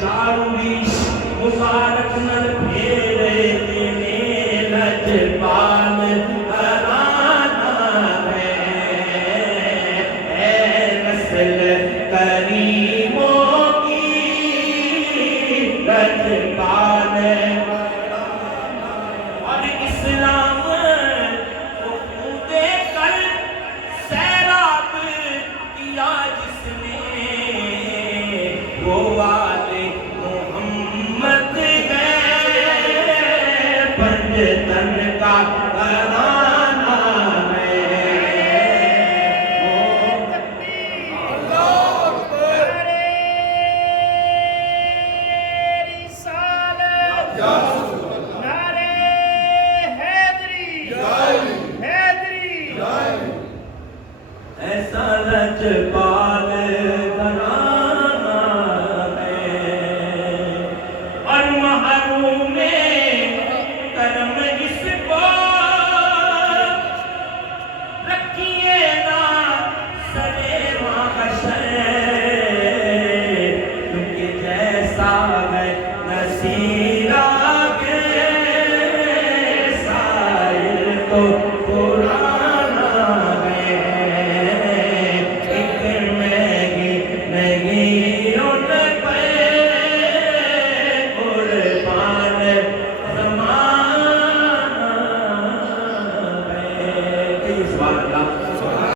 چارویش مبارک نل پھیرے دینے لجپال گھرانہ ہے، اے نسل کریموں کی لجپال گھرانہ۔ اور اسلام کو خود کر سیراب کیا جس نے، وہ